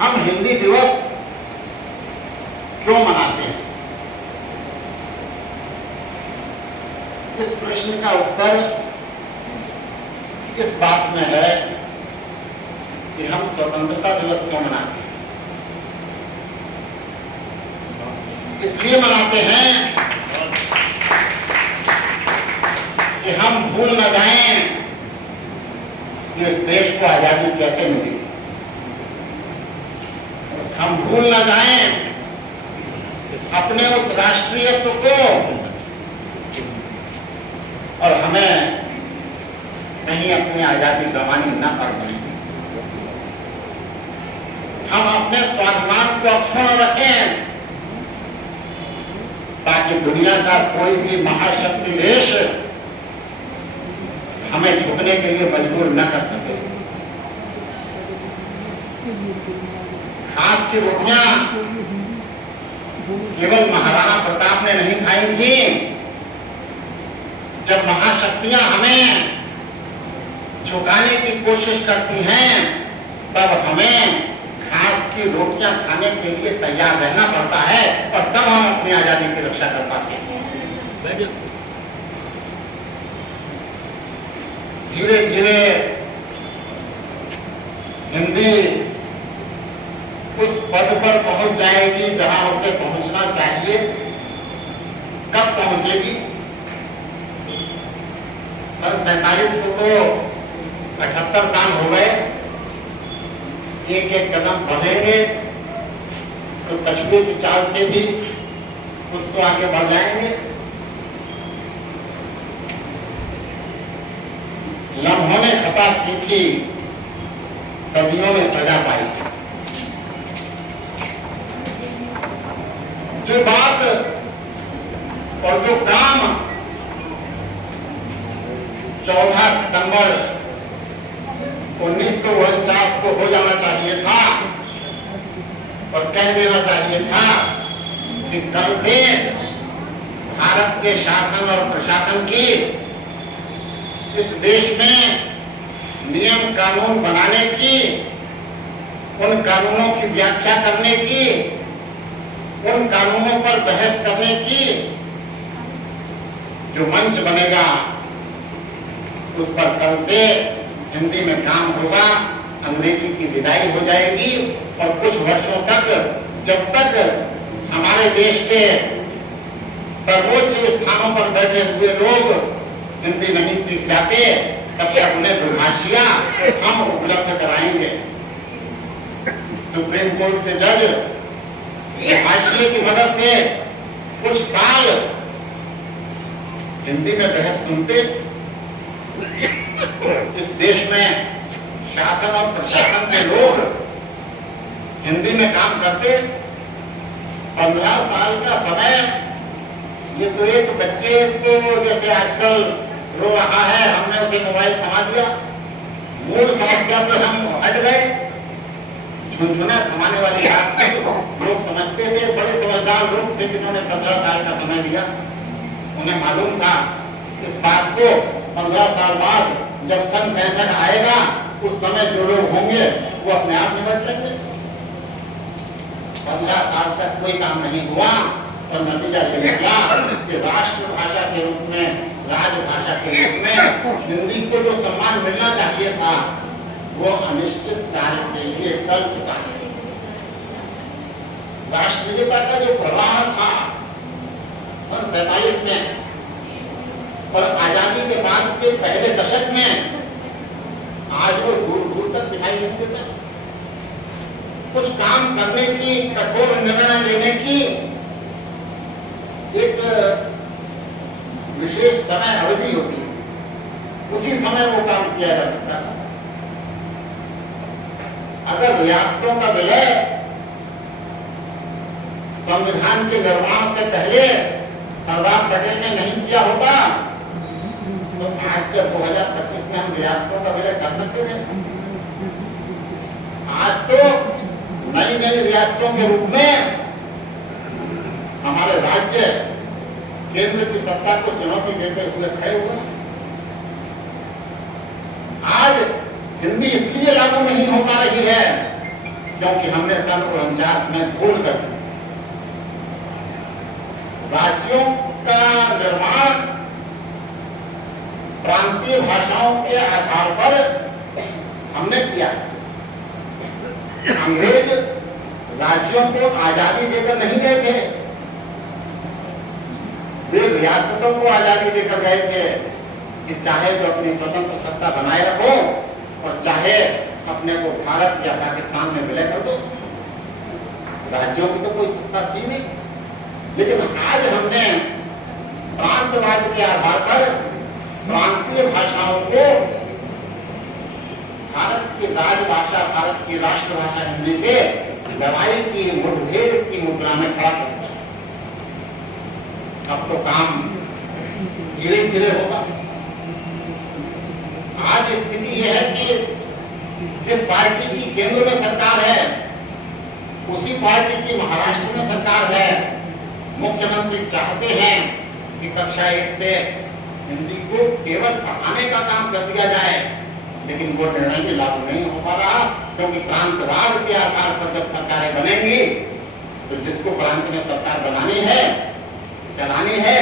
हम हिंदी दिवस क्यों मनाते हैं? इस प्रश्न का उत्तर इस बात में है कि हम स्वतंत्रता दिवस क्यों मनाते हैं। इसलिए मनाते हैं कि हम भूल न जाएं कि इस देश को आजादी कैसे मिली। हम भूल न जाएं अपने उस राष्ट्रीयत्व को, और हमें कहीं अपनी आजादी गंवानी न पड़ जाए। हम अपने स्वाभिमान को अक्षुण्ण रखें ताकि दुनिया का कोई भी महाशक्ति देश हमें झुकने के लिए मजबूर न कर सके। घास की रोटियां केवल महाराणा प्रताप ने नहीं खाई थी। जब महाशक्तियां हमें झुकाने की कोशिश करती हैं, तब हमें घास की रोटियां खाने के लिए तैयार रहना पड़ता है, और तब हम अपनी आजादी की रक्षा कर पाते हैं। धीरे धीरे हिंदी उस पद पर पहुंच जाएगी जहां उसे पहुंचना चाहिए। कब पहुंचेगी? सन 47 को तो 78 साल हो गए। एक एक कदम बढ़ेंगे तो कछुए की चाल से भी कुछ तो आगे बढ़ जाएंगे। लम्हों ने खता की थी, सदियों में सजा पाई। जो बात और जो काम 14 सितंबर 1949 को हो जाना चाहिए था और कह देना चाहिए था कि कल से भारत के शासन और प्रशासन की इस देश में नियम कानून बनाने की, उन कानूनों की व्याख्या करने की, उन कानूनों पर बहस करने की जो मंच बनेगा, उस पर कल से हिंदी में काम होगा। अंग्रेजी की विदाई हो जाएगी और कुछ वर्षों तक, जब तक हमारे देश के सर्वोच्च स्थानों पर बैठे हुए लोग हिंदी नहीं सीख जाते, तब तक उन्हें दुभाषियां हम उपलब्ध कराएंगे। सुप्रीम कोर्ट के जज दुभाषिये की मदद से कुछ साल हिंदी में बहस सुनते। इस देश में शासन और प्रशासन के लोग हिंदी में काम करते। 15 साल का समय, ये तो एक बच्चे को जैसे आजकल रो रहा है, हमने उसे मोबाइल थमा दिया, मूल समस्या से हम हट गए। झुनझुना थमाने वाली बात थी, लोग समझते थे, बड़े समझदार लोग थे जिन्होंने 15 साल का समय लिया। उन्हें मालूम था इस बात को 15 साल बाद जब सन 65 आएगा, उस समय जो लोग होंगे वो अपने आप निपट लेंगे। 15 साल तक कोई काम नहीं हुआ और नतीजा ये निकला कि राष्ट्रभाषा के रूप में, राजभाषा के रूप में हिंदी को जो सम्मान मिलना चाहिए था, वो अनिश्चित काल के लिए टल चुका है। राष्ट्रीयता का जो प्रवाह था सन 47 में और आजादी के बाद के पहले दशक में, आज वो दूर दूर तक दिखाई नहीं देता। कुछ काम करने की, कठोर निर्णय लेने की एक विशेष समय अवधि होती है, उसी समय वो काम किया जा सकता है। अगर रियासतों का विलय संविधान के निर्माण से पहले सरदार पटेल ने नहीं किया होता, तो आज के 2025 में हम रियासतों का विलय कर सकते थे। आज तो नई नई रियासतों के रूप में हमारे राज्य केंद्र की सत्ता को चुनौती देते हुए खड़े हुए। आज हिंदी इसलिए लागू नहीं हो पा रही है क्योंकि हमने सन 49 में भूल कर दी। राज्यों का निर्माण प्रांतीय भाषाओं के आधार पर हमने किया। अंग्रेज राज्यों को आजादी देकर नहीं गए थे, वे रियासतों को आजादी देकर गए थे कि चाहे तो अपनी स्वतंत्र सत्ता बनाए रखो और चाहे अपने को भारत या पाकिस्तान में विलय कर दो। राज्यों की तो कोई सत्ता थी नहीं। लेकिन आज हमने प्रांतवाद के आधार पर प्रांतीय भाषाओं को भारत की राजभाषा, भारत की राष्ट्रभाषा हिंदी से लड़ाई की, मुठभेड़ की मुद्रा में खड़ा कर दिया। अब तो काम धीरे धीरे होगा। आज स्थिति यह है कि जिस पार्टी की केंद्र में सरकार है उसी पार्टी की महाराष्ट्र में सरकार है। मुख्यमंत्री चाहते हैं कि कक्षा 1 से हिंदी को केवल पढ़ाने का काम कर दिया जाए, लेकिन वो निर्णय भी लागू नहीं हो पा रहा, क्योंकि प्रांतवाद के आधार पर जब सरकारें बनेंगी तो जिसको प्रांत में सरकार बनानी है, चलानी है,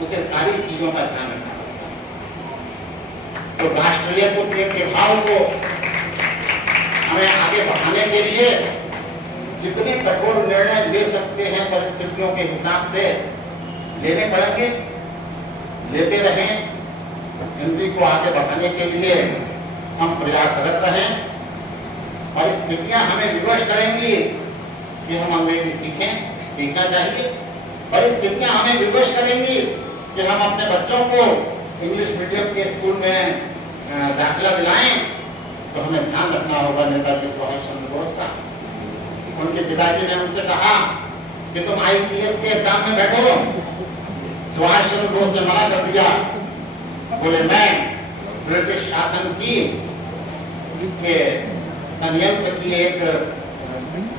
उसे सारी चीजों का ध्यान रखना पड़ेगा। तो राष्ट्रीयत्व के भाव को हमें आगे बढ़ाने के लिए जितने कठोर निर्णय ले सकते हैं परिस्थितियों के हिसाब से लेने पड़ेंगे, लेते रहें। हिंदी को आगे बढ़ाने के लिए हम प्रयासरत रहें। परिस्थितियां हमें विवश करेंगी कि हम अंग्रेजी सीखना चाहिए। परिस्थितियां हमें विवश करेंगी कि हम अपने बच्चों को इंग्लिश मीडियम के स्कूल में दाखिला दिलाएं, तो हमें ध्यान रखना होगा नेताजी सुभाष चंद्र बोस का। उनके पिताजी ने उनसे कहा कि तुम ICS के एग्जाम में बैठो। सुभाष चंद्र बोस ने मना कर दिया, बोले मैं ब्रिटिश शासन की के संयंत्र की एक